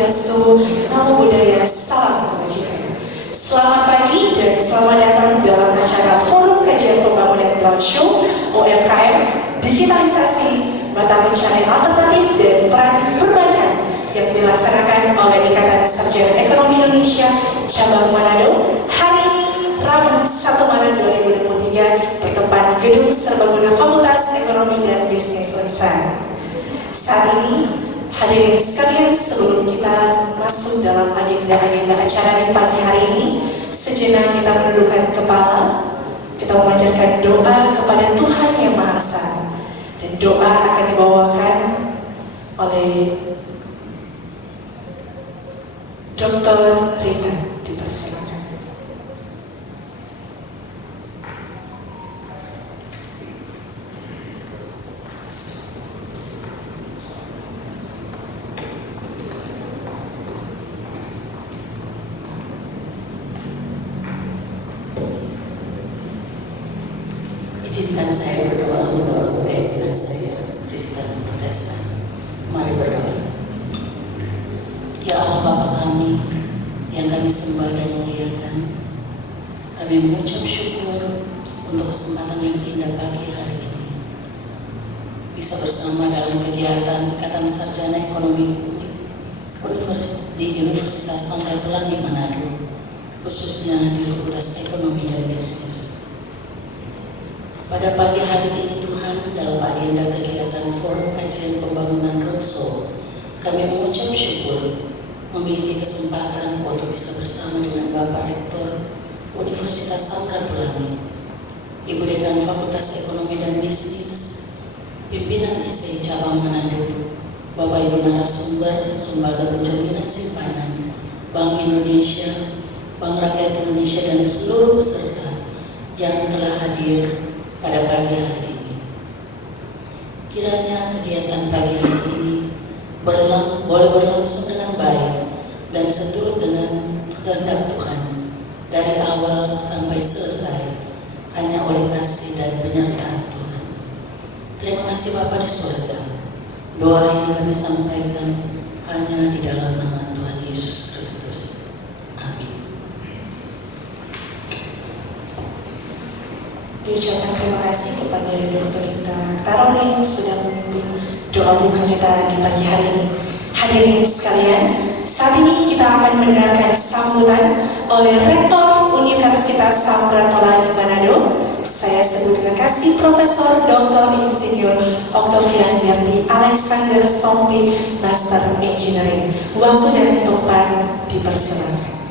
Swastiastu, Namo Buddhaya, Salam Kebajikan. Selamat pagi dan selamat datang dalam acara Forum Kajian Pembangunan Roadshow UMKM, Digitalisasi, Mata Pencarian Alternatif dan Peran Perbankan yang dilaksanakan oleh Ikatan Sarjana Ekonomi Indonesia Cabang Manado hari ini Rabu 1 Maret 2023 bertempat di Gedung Serbaguna Fakultas Ekonomi dan Bisnis Unsan. Saat ini, hadirin sekalian, sebelum kita masuk dalam agenda-agenda acara di pagi hari ini, sejenak kita menundukkan kepala, kita memanjatkan doa kepada Tuhan Yang Maha Esa, dan doa akan dibawakan oleh Dr. Rita. Dipersilakan. Izinkan saya berdoa menurut keyakinan saya, Kristen Protestan. Mari berdoa. Ya Allah Bapa kami, yang kami sembah dan muliakan, kami mengucap syukur untuk kesempatan yang indah pagi hari ini. Bisa bersama dalam kegiatan Ikatan Sarjana Ekonomi di Universitas Samratulangi Manado, khususnya di Fakultas Ekonomi dan Bisnis. Pada pagi hari ini Tuhan, dalam agenda kegiatan Forum Kajian Pembangunan Roadshow, kami mengucap syukur memiliki kesempatan untuk bisa bersama dengan Bapak Rektor Universitas Samratulangi, Ibu Dekan Fakultas Ekonomi dan Bisnis, Pimpinan ISEI Cabang Manado, Bapak Ibu narasumber Lembaga Penjaminan Simpanan, Bank Indonesia, Bank Rakyat Indonesia, dan seluruh peserta yang telah hadir pada pagi hari ini. Kiranya kegiatan pagi hari ini boleh berlangsung dengan baik dan seturut dengan kehendak Tuhan dari awal sampai selesai, hanya oleh kasih dan penyertaan Tuhan. Terima kasih Bapa di surga. Doa ini kami sampaikan hanya di dalam nama Tuhan Yesus Kristus. Diucapkan terima kasih kepada Dr. Rita Tarone yang sudah memimpin doa buka kita di pagi hari ini. Hadirin sekalian, saat ini kita akan mendengarkan sambutan oleh Rektor Universitas Samratulangi Manado. Saya sebut dengan kasih Profesor Dr. Insinyur Octavian Berti Alexander Sompi, Master Engineering. Waktu dan tempat dipersilakan.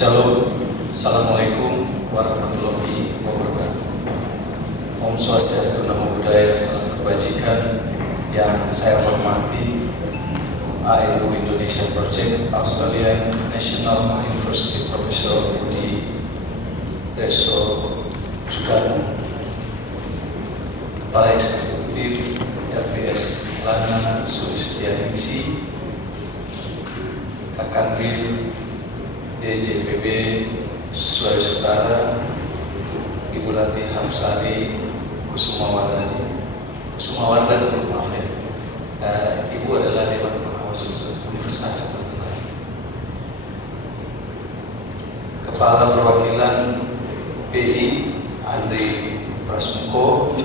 Shalom, Assalamualaikum warahmatullahi wabarakatuh. Om Swastiastu, Namo Buddhaya, Salam Kebajikan. Yang saya hormati ANU Indonesia Project, Australian National University Professor Budi Reso Sugano, Kepala Eksekutif RBS Lana Sulistianingsi, Kakanwil DJPB Sulawesi Utara, Ibu Ratih Hamsari Kusumawardani, maaf ya. Ibu adalah Dewan Pengawas Universitas Samratulangi. Kepala Perwakilan BI Andri Prasmuko,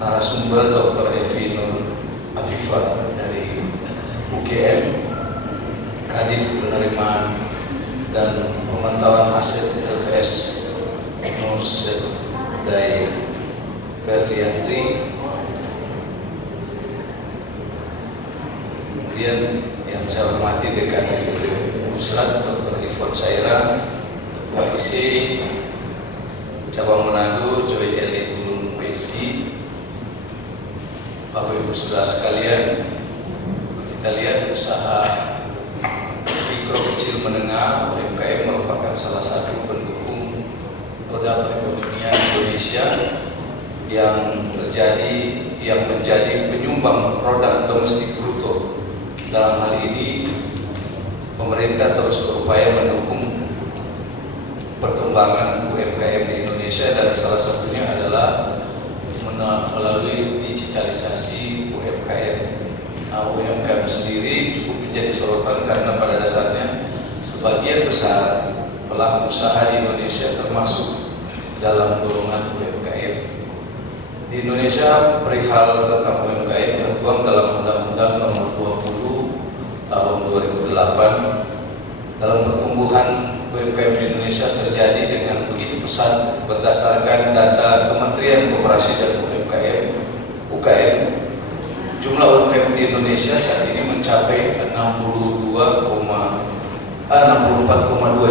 narasumber Dr. Evi Nur Afifah dari UGM, Kadif Penerimaan dan Pemantauan Aset LPS Nurset Dai Ferliantri. Kemudian yang saya hormati Dekan FIB Uslat Dr. Ivon Saira, Ketua ISEI Cabang Manado Joy Eli Tulung PhD. Bapak Ibu Saudara sekalian, kita lihat usaha mikro kecil menengah UMKM merupakan salah satu pendukung roda perekonomian Indonesia yang menjadi penyumbang produk domestik bruto. Dalam hal ini pemerintah terus berupaya mendukung perkembangan UMKM di Indonesia, dan salah satunya adalah melalui digitalisasi UMKM. Nah, UMKM sendiri cukup menjadi sorotan karena pada dasarnya sebagian besar pelaku usaha di Indonesia termasuk dalam golongan UMKM. Di Indonesia perihal tentang UMKM tertuang dalam Undang-Undang Nomor 20 Tahun 2008. Dalam pertumbuhan UMKM di Indonesia terjadi dengan begitu pesat berdasarkan data Kementerian Koperasi dan UKM. Jumlah UMKM di Indonesia saat ini mencapai 64,2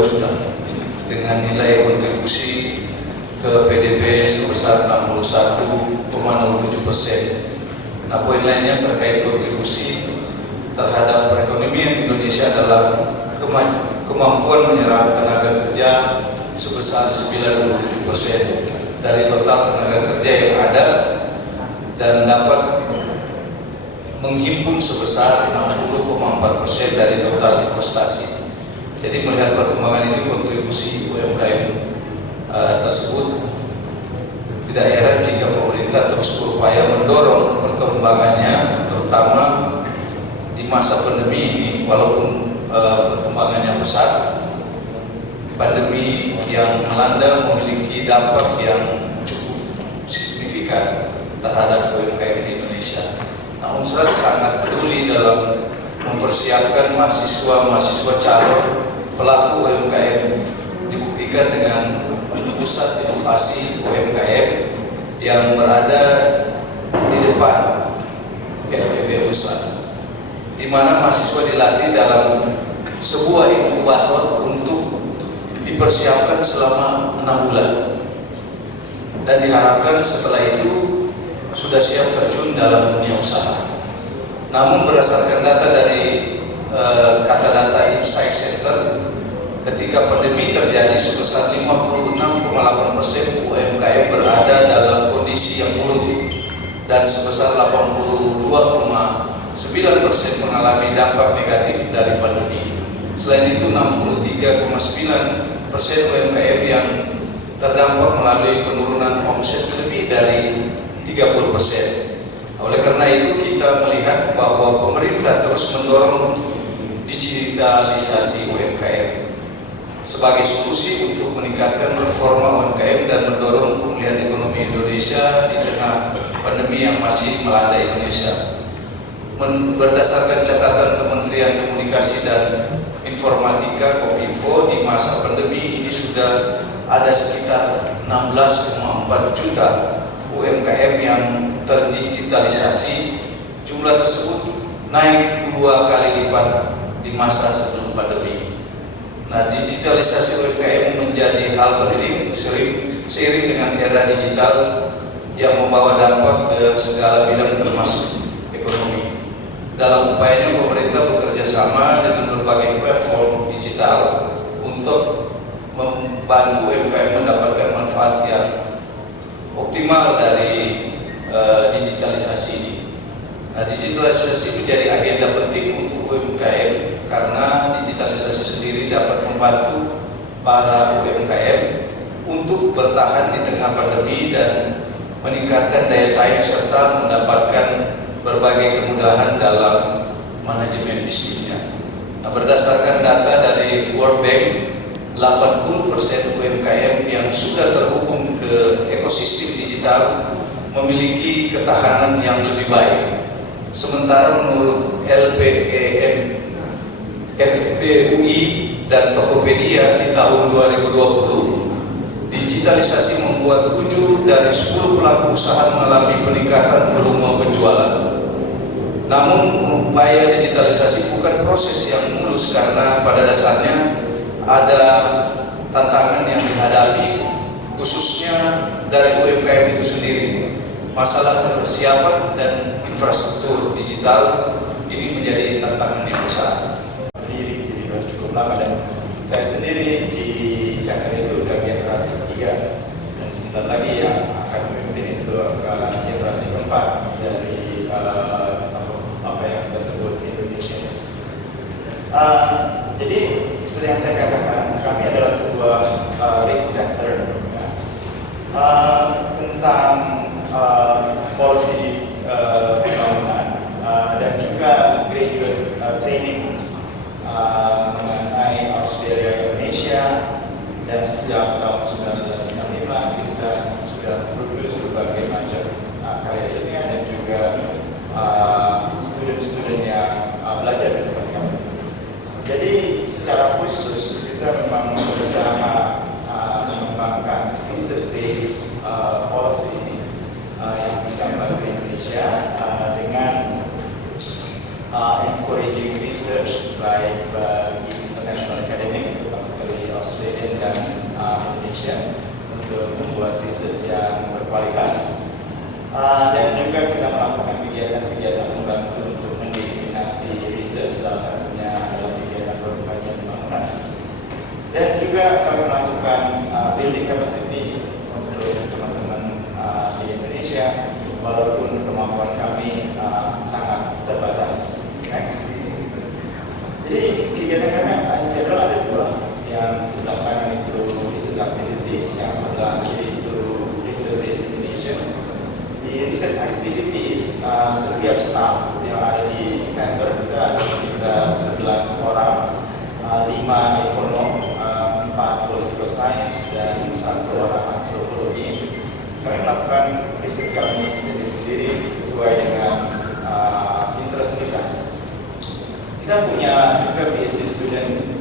juta dengan nilai kontribusi ke PDB sebesar 61,07%. Nah, poin lainnya terkait kontribusi terhadap perekonomian Indonesia adalah kemampuan menyerap tenaga kerja sebesar 97% dari total tenaga kerja yang ada dan dapat menghimpun sebesar 60,4% dari total investasi. Jadi melihat perkembangan ini, kontribusi UMKM tersebut tidak heran jika pemerintah terus berupaya mendorong perkembangannya, terutama di masa pandemi ini. Walaupun perkembangannya besar, pandemi yang melanda memiliki dampak yang cukup signifikan terhadap UMKM di Indonesia. Nah, Unsrat sangat peduli dalam mempersiapkan mahasiswa calon pelaku UMKM, dibuktikan dengan pusat inovasi UMKM yang berada di depan FEB Unsrat, di mana mahasiswa dilatih dalam sebuah inkubator untuk dipersiapkan selama 6 bulan, dan diharapkan setelah itu sudah siap terjun dalam dunia usaha. Namun berdasarkan data dari Kata Data Insight Center, ketika pandemi terjadi sebesar 56,8% UMKM berada dalam kondisi yang buruk, dan sebesar 82,9% mengalami dampak negatif dari pandemi. Selain itu 63,9% UMKM yang terdampak melalui penurunan omset lebih dari 30%. Oleh karena itu kita melihat bahwa pemerintah terus mendorong digitalisasi UMKM sebagai solusi untuk meningkatkan performa UMKM dan mendorong pemulihan ekonomi Indonesia di tengah pandemi yang masih melanda Indonesia. Berdasarkan catatan Kementerian Komunikasi dan Informatika Kominfo, di masa pandemi ini sudah ada sekitar 16,4 juta UMKM yang terdigitalisasi. Jumlah tersebut naik 2 kali lipat di masa sebelum pandemi. Nah, digitalisasi UMKM menjadi hal penting seiring dengan era digital yang membawa dampak ke segala bidang termasuk ekonomi. Dalam upayanya, pemerintah bekerja sama dengan berbagai platform digital untuk membantu UMKM mendapatkan manfaat yang optimal dari digitalisasi ini. Nah, digitalisasi menjadi agenda penting untuk UMKM karena digitalisasi sendiri dapat membantu para UMKM untuk bertahan di tengah pandemi dan meningkatkan daya saing serta mendapatkan berbagai kemudahan dalam manajemen bisnisnya. Nah, berdasarkan data dari World Bank, 80% UMKM yang sudah terhubung ke ekosistem digital memiliki ketahanan yang lebih baik. Sementara menurut LPEM, FEB-UI dan Tokopedia di tahun 2020, digitalisasi membuat 7 dari 10 pelaku usaha mengalami peningkatan volume penjualan. Namun upaya digitalisasi bukan proses yang mulus karena pada dasarnya ada tantangan yang dihadapi, khususnya dari UMKM itu sendiri. Masalah persiapan dan infrastruktur digital ini menjadi tantangan yang besar. Jadi cukup lama, dan saya sendiri di sektor itu udah generasi 3. sebentar lagi yang akan memimpin itu generasi keempat dari apa yang kita sebut Indonesians. Jadi seperti yang saya katakan, kami adalah sebuah risk center ya, tentang policy pembangunan dan juga graduate training mengenai Australia Indonesia. Dan sejak tahun 1995 kita sudah produce berbagai macam karya ilmiah dan juga student-student yang belajar di tempat kami. Jadi secara khusus kita memang berusaha mengembangkan research-based policy yang bisa membantu Indonesia dengan encouraging research baik bagi international academic, terutama sekali Australian dan Indonesia, untuk membuat research yang berkualitas. Dan juga kita melakukan kegiatan-kegiatan membantu untuk mendiseminasi research, salah satunya adalah kegiatan pengkajian pembangunan. Dan juga kami melakukan building capacity untuk teman-teman di Indonesia, walaupun kemampuan kami sangat terbatas. Next. Jadi kegiatan kami in general ada dua, yang sebelah kanan itu research activities, yang sebelah kiri itu research destination. Di research activities setiap staff yang ada di center kita ada sekitar 11 orang, 5 ekonom, 4 political science dan 1 orang antropologi. Kami melakukan riset kami sendiri-sendiri sesuai dengan interest kita. Kita punya juga PhD student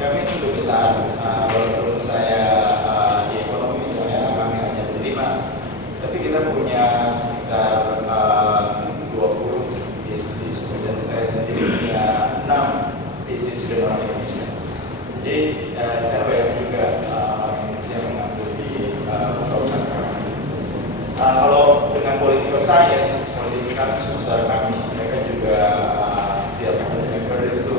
kami cukup besar, walaupun saya di ekonomi misalnya kami hanya berlima, tapi kita punya sekitar 20 PhD student. Saya sendiri punya 6 PhD student orang Indonesia. Jadi saya banyak juga orang Indonesia mengambil di program kami. Kalau dengan political science, politik kasus besar kami, mereka juga setiap member itu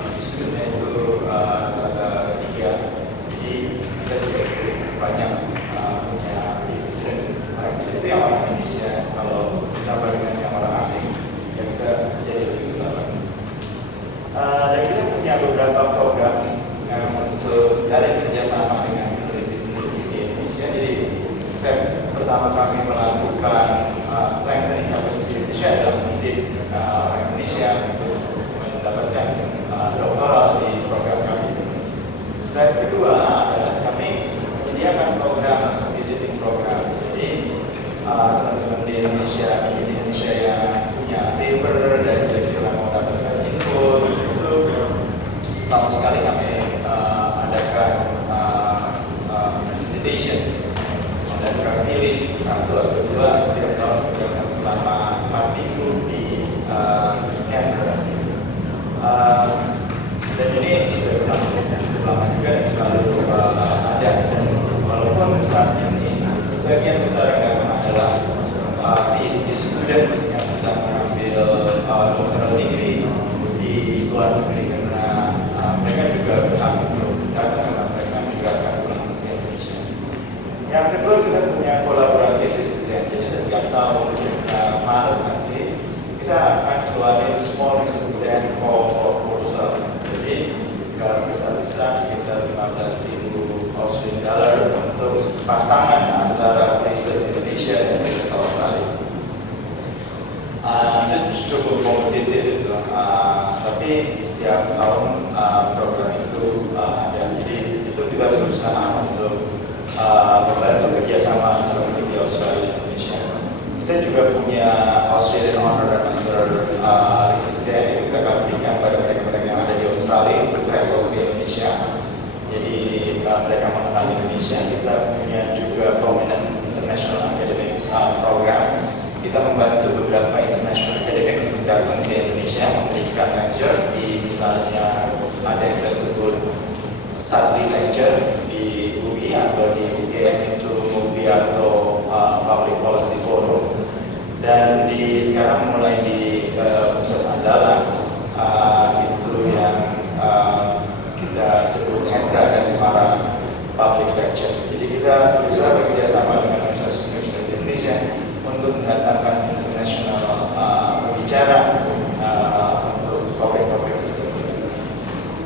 bisnis studentnya itu ada 3. Jadi kita juga cukup banyak punya bisnis student orang Indonesia. Itu yang orang Indonesia. Kalau ditambah dengan yang orang asing, ya kita jadi lebih besar. Dan kita punya beberapa program untuk jalin kerjasama dengan peneliti-peneliti di Indonesia. Jadi step pertama kami melakukan strengthening capacity Indonesia adalah mendidik orang Indonesia untuk mendapatkan doktoral di program kami. Step kedua adalah kami menyediakan program visiting program. Jadi teman-teman di Indonesia yang punya paper dan kira-kira mau dapatkan input itu setahun sekali kami adakan invitation. Dan kami pilih 1 atau 2 setiap tahun kegiatan selama 4 minggu di Canberra. Dan ini sudah berlangsung cukup lama juga dan selalu ada. Dan walaupun saat ini sebagian besar yang datang adalah PhD student yang sedang mengambil doctoral degree di luar negeri, karena mereka juga berhak untuk datang karena mereka juga akan pulang ke Indonesia. Yang kedua, kita punya kolaboratif riset. Jadi setiap tahun Maret nanti kita akan keluarin small research grant proposal. Jadi gak besar-besar sekitar 15.000 Australian dollar untuk pasangan antara riset Indonesia dan riset Australia. Itu cukup kompetitif itu, tapi setiap tahun program itu ada. Jadi itu kita berusaha untuk membantu kerjasama antara peneliti Australia dan Indonesia. Kita juga punya Australian Honor dan Master Research Grant, itu kita akan berikan pada mereka-mereka yang ada di Australia untuk travel ke Indonesia. Jadi mereka mengenal Indonesia. Kita punya juga Prominent International Academic Program. Kita membantu beberapa international academic untuk datang ke Indonesia memberikan lecture di, misalnya ada yang kita sebut Sadli Lecture di UI atau di UGM itu MUBI atau Public Policy Forum. Dan sekarang mulai di Universitas Andalas itu yang kita sebut Hendra Semarang Public Lecture. Jadi kita berusaha bekerja sama dengan Universitas Indonesia untuk mendatangkan internasional pembicara untuk topik-topik tertentu.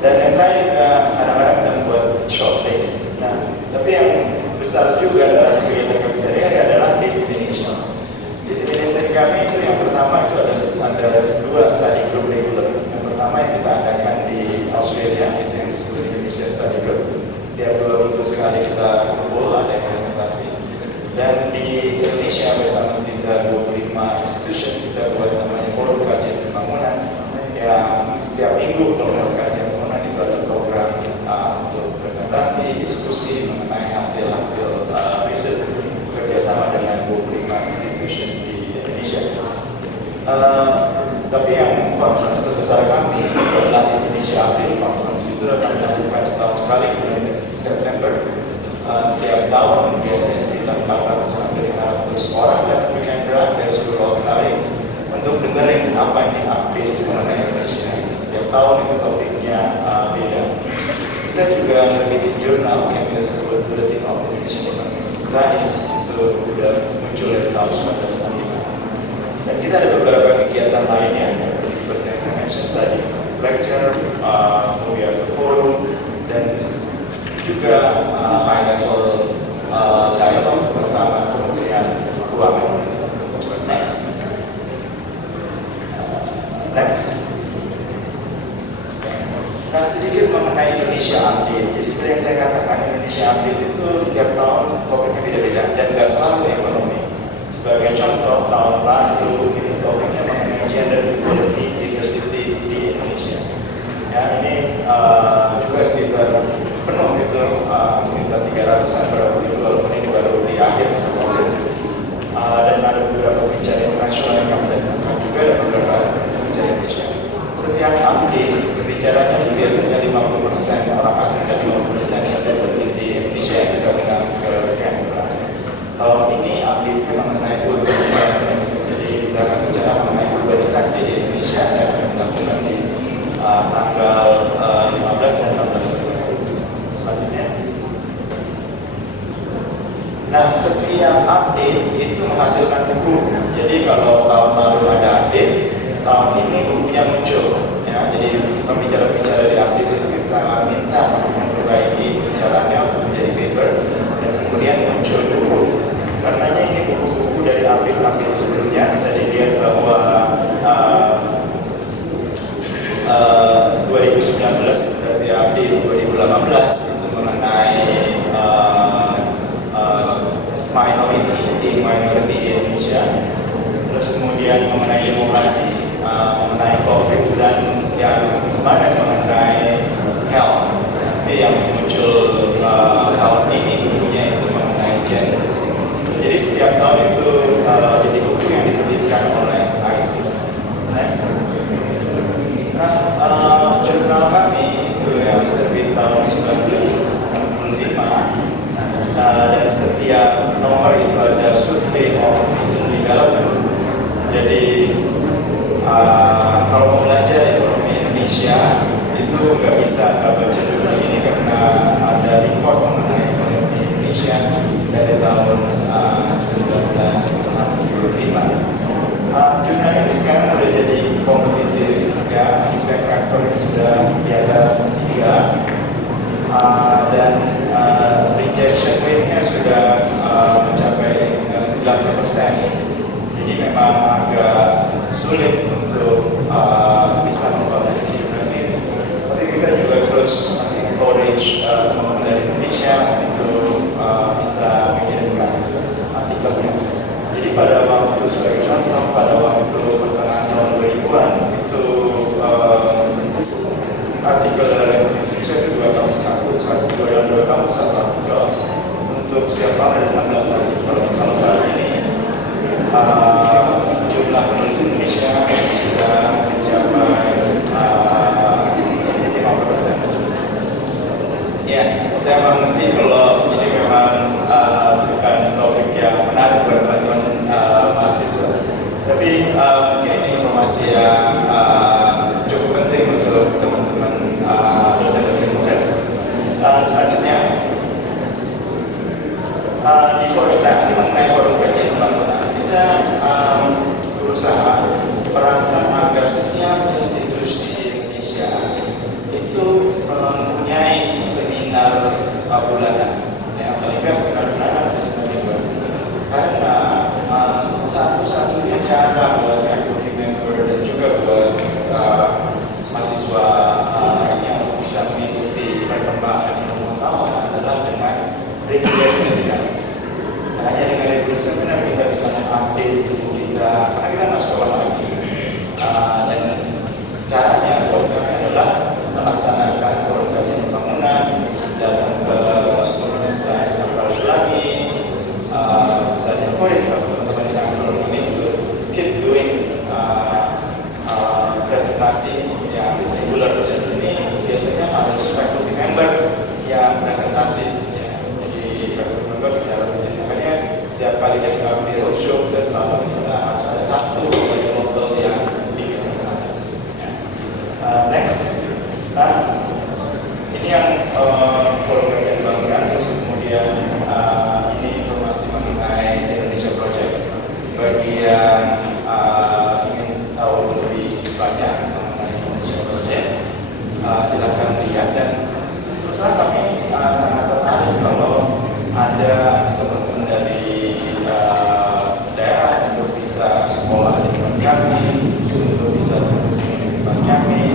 Dan yang lain kita kadang-kadang kita membuat short training. Nah, tapi yang besar juga dalam kegiatan kami sehari-hari adalah dissemination. Dissemination kami itu yang pertama itu ada 2 study group regular. Yang pertama yang kita adakan di Australia, itu yang disebut Indonesia Study Group. Tiap 2 minggu sekali kita kumpul, ada yang presentasi. Dan di Indonesia bersama sekitar 25 institusi kita buat namanya Forum Kajian Pembangunan, yang setiap minggu Forum Kajian Pembangunan itu ada program untuk presentasi, diskusi mengenai hasil-hasil riset bekerjasama dengan 25 institusi di Indonesia. Tapi yang conference terbesar kami itu adalah Indonesia Update Conference. Itu akan dilakukan setahun sekali bulan September. Setiap tahun biasanya sekitar 400 sampai 500 orang datang ke Canberra dari seluruh Australia untuk dengerin apa ini update mengenai Indonesia. Setiap tahun itu topiknya beda. Kita juga menerbitkan jurnal yang kita sebut Bulletin of Indonesian Economic Studies, itu sudah muncul dari tahun 1995. Dan kita ada beberapa kegiatan lainnya seperti yang saya mention tadi, lecture, kemudian forum, dan juga high level dialog bersama Kementerian Keuangan. Next. Nah, sedikit mengenai Indonesia Update. Jadi seperti yang saya katakan, Indonesia Update itu tiap tahun topiknya beda-beda dan nggak selalu ekonomi. Sebagai contoh, tahun lalu itu topiknya mengenai gender equality, diversity di Indonesia. Ya, ini juga sekitar penuh itu, sekitar 300-an berapa itu, walaupun ini baru di akhir masa COVID. Dan ada beberapa pembicara internasional yang kami datangkan, juga ada beberapa pembicara Indonesia. Setiap update, pembicaranya itu biasanya 50% orang asing dan 50% yang peneliti Indonesia yang kita undang ke Canberra. Tahun ini update-nya mengenai urban environment. Jadi kita akan bicara mengenai urbanisasi di Indonesia dan akan dilakukan di tanggal 15 dan 16 Februari. Selanjutnya. Nah, setiap update itu menghasilkan buku. Jadi kalau tahun lalu ada update, tahun ini bukunya muncul. Ya, jadi pembicara-pembicara di update itu kita minta untuk memperbaiki pembicaraannya untuk menjadi paper dan kemudian muncul buku. Karenanya ini buku-buku dari update-update sebelumnya bisa dilihat bahwa 2019 dari update 2018 itu mengenai minority di Indonesia. Terus kemudian mengenai demokrasi, mengenai COVID, dan yang kemarin mengenai health. Itu yang muncul tahun ini bukunya itu mengenai gender. Jadi setiap tahun itu jadi buku yang diterbitkan oleh ISIS. Next. Nah, jurnal kami itu yang terbit tahun 1965. Dan setiap nomor itu ada survei of recent development. Jadi kalau mau belajar ekonomi Indonesia itu nggak bisa baca jurnal ini karena ada report mengenai ekonomi Indonesia dari tahun 1965. Jurnal ini sekarang udah jadi kompetitif, ya, impact faktornya sudah di atas 3, dan rejection rate-nya sudah mencapai 90%. Jadi memang agak sulit untuk bisa mempublish jurnal ini. Tapi kita juga terus encourage teman-teman dari Indonesia untuk bisa mengirimkan artikelnya. Jadi pada waktu, sebagai contoh, pada waktu pertengahan tahun 2000-an itu artikel dari Indonesia itu 2 tahun 2 tahun 1 artikel. Untuk setiap tahun ada 16 artikel. Kalau saat ini jumlah penulis Indonesia sudah mencapai 50%. Ya, saya mengerti kalau ini memang bukan topik yang menarik buat teman-teman mahasiswa. Tapi mungkin ini informasi yang cukup penting untuk teman-teman dosen-dosen muda. Selanjutnya, di forum, nah ini mengenai forum kajian pembangunan, kita berusaha merangsang agar setiap institusi di Indonesia itu mempunyai seminar bulanan, ya paling nggak seminar bulanan atau seminar mingguan, karena satu-satunya cara buat faculty member dan juga buat mahasiswa lainnya untuk bisa mengikuti perkembangan ilmu pengetahuan adalah dengan regular seminar. Hanya dengan regular seminar kita bisa mengupdate ilmu kita, karena kita nggak sekolah lagi. Dan caranya buat kami adalah melaksanakan forum kajian pembangunan, datang ke Universitas Sampurasun lagi, dan encourage teman-teman di Sampurasun ini untuk keep doing presentasi yang regular. Dan ini biasanya harus faculty member yang presentasi, ya. Jadi faculty member secara rutin, makanya setiap kali FKB roadshow kita selalu harus ada satu dari model yang bikin presentasi. Next, ini yang forum kajian pembangunan. Terus kemudian ini informasi mengenai Indonesia Project. Bagi yang ingin tahu lebih banyak mengenai Indonesia Project, silakan lihat. Dan terus terang kami sangat tertarik kalau ada teman-teman dari daerah untuk bisa sekolah di tempat kami, untuk bisa berkunjung di tempat kami.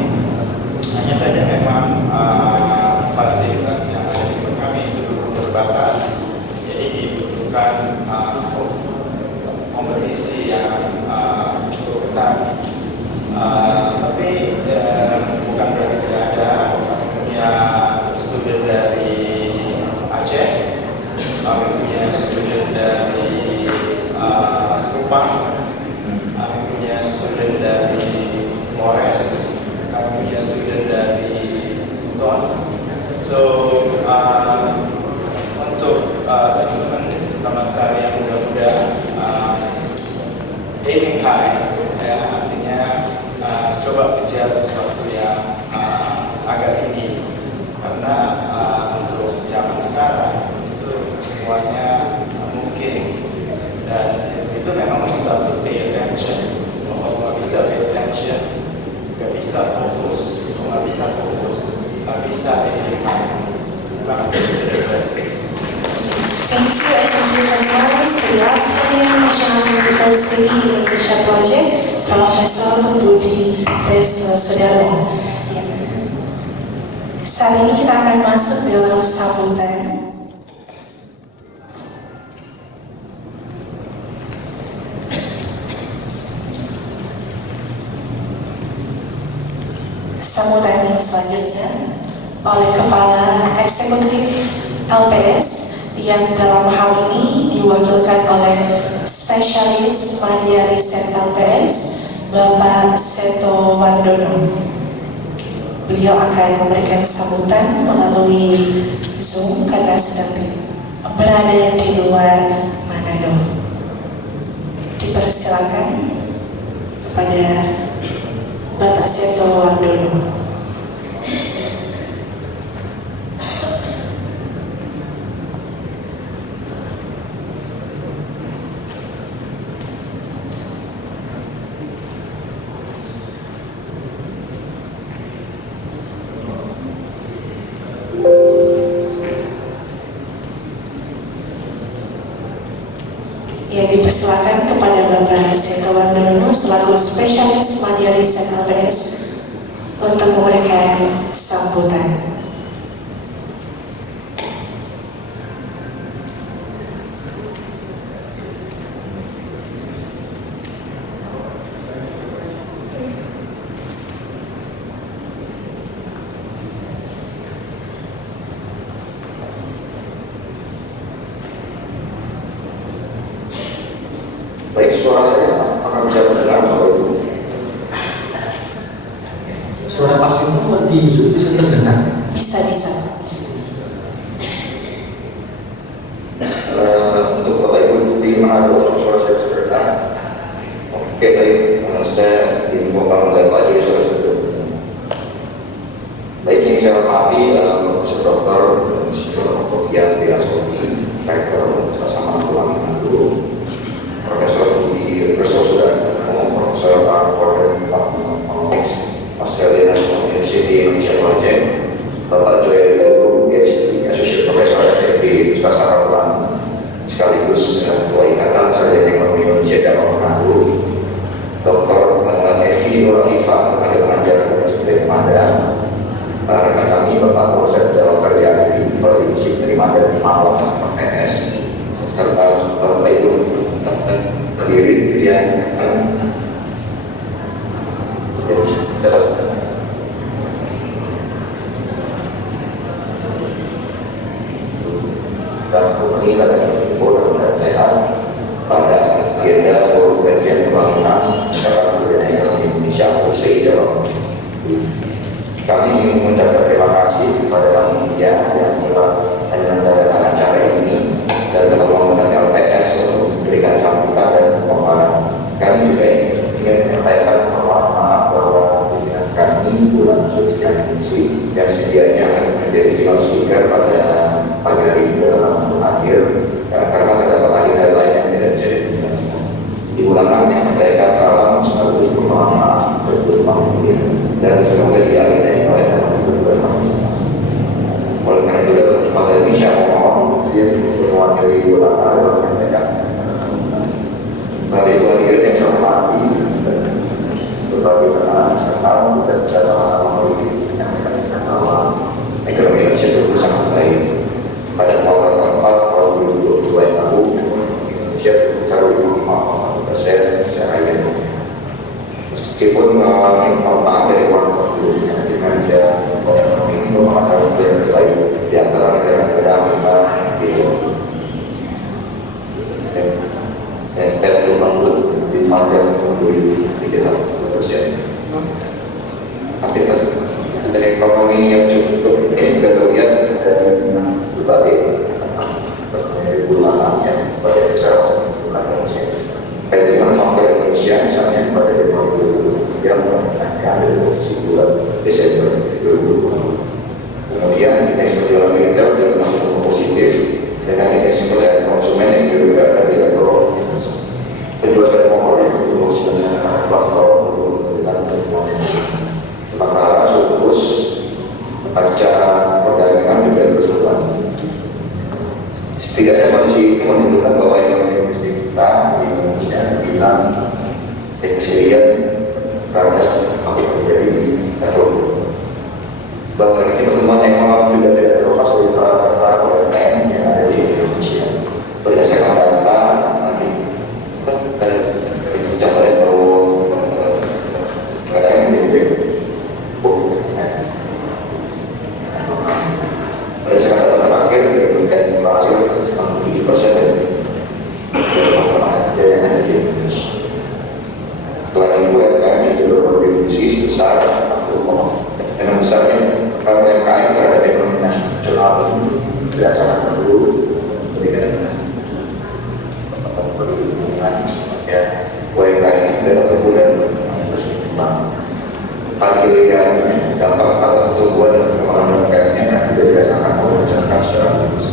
Hanya saja memang fasilitas yang ada di tempat kami itu terbatas, jadi dibutuhkan kompetisi yang cukup ketat. Tapi bukan berarti tidak ada. Kami punya student dari Aceh, kami punya student dari Kupang, kami punya student dari Flores, kami punya student dari Buton. So untuk teman-teman terutama saya yang muda-muda, aiming high, ya, artinya coba kejar sesuatu yang agak tinggi, karena untuk zaman sekarang itu semuanya mungkin, dan itu memang nomor satu, pay attention. Kalau nggak bisa pay attention, nggak bisa fokus. Kalau nggak bisa fokus, nggak bisa aiming high. Terima kasih dari saya. Thank you and thank you very much to the Australian National University Indonesia Project, Profesor Budi Reso Sudarmo. Saat ini kita akan masuk dalam sambutan. Sambutan yang selanjutnya oleh Kepala Eksekutif LPS, yang dalam hal ini diwakilkan oleh Spesialis Media Riset LPS, Bapak Seto Wardono. Beliau akan memberikan sambutan melalui Zoom karena sedang berada di luar Manado. Dipersilakan kepada Bapak Seto Wardono. Dipersilakan kepada Bapak Seto Wardono selaku Spesialis Media Riset LPS untuk memberikan sambutan. Baik, suara saya akan bisa mendengar Bapak Ibu. Suara Pak Seto di Zoom bisa terdengar? Bisa. Untuk Bapak Ibu di Manado, suara saya bisa terdengar. Oke, baik. Saya diinfokan oleh Pak Yusuf Seto. Baik, yang saya hormati Profesor Dr. Insinyur Novian Wilaswati, Rektor Universitas kami Bapak Polsek dalam Karyadi oleh isi terima dan malam PNS serta Bapak Ibu pendiri yang dan kemudian dan sehat pada agenda forum kajian pembangunan dalam budaya Indonesia USI Jawa. Kami ingin mengucapkan terima kasih kepada Bank Indonesia yang telah menyelenggarakan acara ini dan telah mengundang LPS untuk memberikan sambutan dan pemaparan. Kami juga ingin menyampaikan maaf bahwa pimpinan kami bulan suci yang sedianya akan menjadi keynote speaker pada pagi hari ini dalam waktu akhir karena terdapat agenda lain yang tidak bisa dilakukan. Diulangan menyampaikan salam sekaligus permohonan maaf dan semoga dialinai oleh teman-teman masing-masing. Oleh karena itu dalam kesempatan ini saya mohon mewakili ulangan dan menyampaikan bagi hadirin yang saya hormati berbagai penanganan serta kita bisa sama-sama menyampaikan bahwa ekonomi Indonesia tumbuh sangat baik. Pada kuartal keempat tahun 2022 yang lalu, Indonesia tumbuh 1,5% secara year. Meskipun mengalami penguatan dari kuartal sebelumnya, kinerja ekonomi ini merupakan salah satu yang terbaik di antara negara-negara Afrika di Indonesia. Dan membangun di sepanjang 2031%. Aktivitas ekonomi yang cukup ini juga terlihat dari berbagai bulan yang pada besar bulan Indonesia. Baik di manufaktur Indonesia misalnya pada 2023 mencapai dari posisi bulan Desember 2020. Kemudian indeks penjualan retail juga masih positif dengan indeks kepercayaan konsumen yang juga berada di level optimis. Penjual sepeda motor yang berfungsi dengan kelas bawah dengan sementara surplus neraca perdagangan juga terus berlanjut. Setidaknya kondisi itu menunjukkan bahwa ekonomi domestik kita di Indonesia bilang resilient terhadap apa yang terjadi di level global. Bahwa ini pertumbuhan ekonomi juga tidak terlepas dari peran serta UMKM yang ada di Indonesia. Berdasarkan data pencapaian KDM berdasarkan data terakhir dan hasil 97% dari yang ada di Indonesia. Selain itu UMKM juga berkontribusi sebesar dengan besarnya UMKM terhadap ekonomi nasional ini berdasarkan perlu berikan ya UMKM ini dapat tumbuh dan terus berkembang. Akhirnya dampak atas pertumbuhan dan perkembangan UMKM-nya juga dirasakan oleh masyarakat secara luas.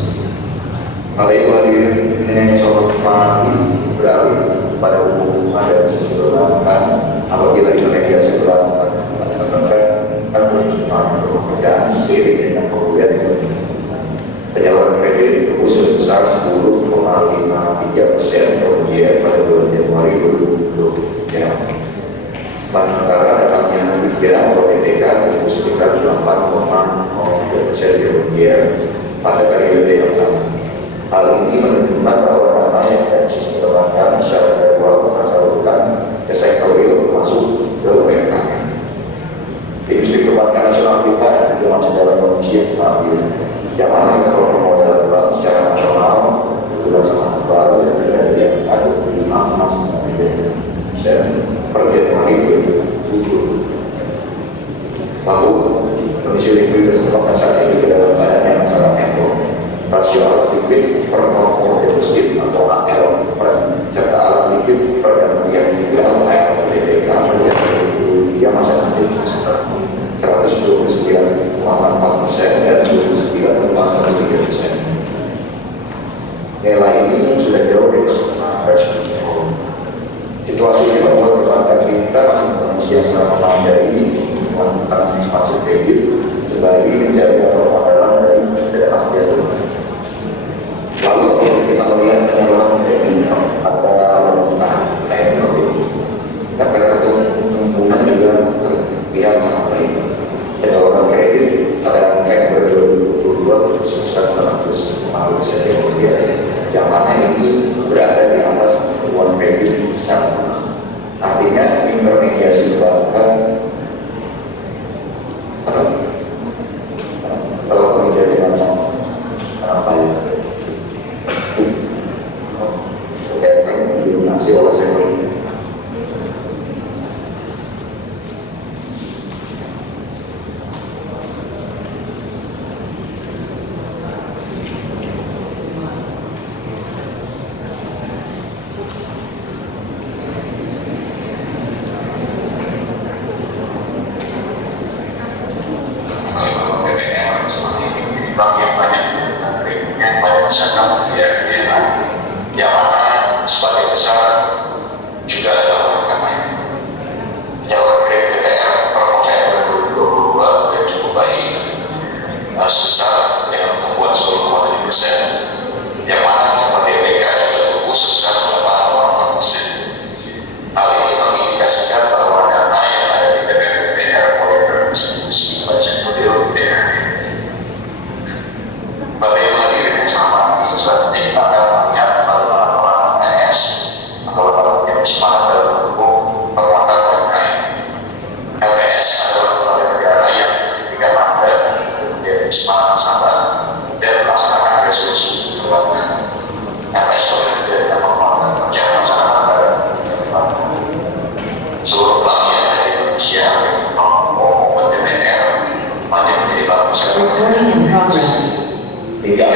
Hal itu hadirin yang saya hormati beralih pada hubungan dan sisi perbankan apabila intermediasi perbankan kan berjumlah pekerjaan seiring dengan pemulihan ekonomi. Penyaluran kredit tumbuh sebesar 10,53% year pada bulan Januari 2023. Sementara datangnya Liga atau DPK tumbuh sekitar 8,03% year pada periode yang sama. Hal ini menunjukkan bahwa dana yang dari sistem perbankan secara gradual tersalurkan ke sektor real termasuk ke UMKM. Industri perbankan nasional kita juga masih dalam kondisi yang stabil, yang mana level permodalan bank secara nasional sudah sangat tebal dan berada di angka 25,9% per Januari 2020. Lalu kondisi likuiditas perbankan saat ini juga dalam keadaan yang sangat ample. Rasio alat likid per non deposit atau AL serta alat likid per yang tinggal AL DPK menjadi 2023 masih aktif sekitar 129,4% dan 29,13%. Nilai ini sudah jauh dari setengah resiko. Situasi ini membuat perbankan kita masih berkondisi yang sangat memadai melakukan ekspansi kredit sebagai menjaga permodalan dari ketidakpastian. Lalu kita melihat penyaluran kredit pada ekonomi dan pertumbuhan juga terlihat sangat baik. Penyaluran kredit pada berada di atas pertemuan medium secara artinya intermediasi lembaga kalau kemudian dengan sama baik yang didominasi oleh sektor yang banyak yang banyak masyarakat yang mana sebagai besar juga adalah namanya Jawa DPR per November 2022 yang cukup baik sebesar yang membuat 10,7%, yang mana DPK juga tumbuh sebesar 8,4%. Hal ini mengindikasikan bahwa dana yang ada di DPR mulai berdistribusi pada sektor real bagaimana diri sama seperti akan melihat bagaimana orang PNS atau lembaga yang semangat dalam mendukung permohonan terkait. LPS adalah lembaga negara yang ketika ada menjadi semangat sabar dan melaksanakan resolusi perwakilan. LPS menjadi permohonan kerja masyarakat dalam seluruh pelatihan dari Indonesia maupun DPR menjadi bagus. Tidak